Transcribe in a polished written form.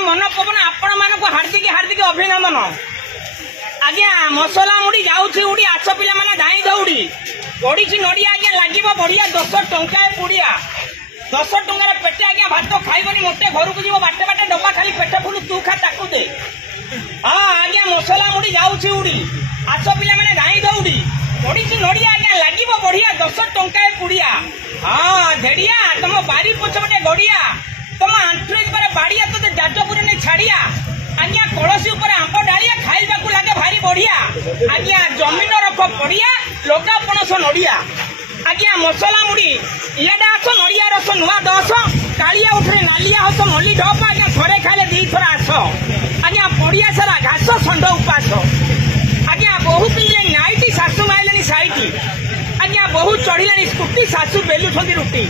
मन पवन आपण मानक हार्दिक हार्दिक अभिनंदन। आज्ञा मसला मुड़ी जाऊँगी उड़ी आस पिला माने धाई दौड़ी पड़ी नड़िया आज्ञा लगे बढ़िया 10 टंका पुड़िया 10 टंकार पेटे आज्ञा भात खाइबनी मोटे घर को जीव बाटे बाटे डब्बा खाली पेट फुल तू खा ताकू दे। हाँ आज्ञा मसला मुड़ी जाऊँगी उड़ी आस पिला माने धाई दौड़ी पड़ी नड़िया आज्ञा लगे बढ़िया 10 टंका पुड़िया। हाँ धेड़िया तुम बारी पछपटे गड़िया तुम आंट्रेज पर बाड़िया तो जाजपुर नहीं छाड़िया आज्ञा कलसी उपर आंब डालिया खाइबा को लगे भारी बढ़िया। आज्ञा जमीन रख पड़िया लगा पणस नड़िया आज्ञा मसला मुड़ी इएडा आस नड़िया रस नुआ 10 कालिया उठे नालिया हस मल्ली ढप आज्ञा थरे खाले 2 थर आस आज्ञा पड़िया सारा घास षंड उपास आज्ञा बहु पिले नाइटी सासू माइले साइटी आज्ञा बहु चढ़िले स्कूटी सासू बेलुंट रुटी।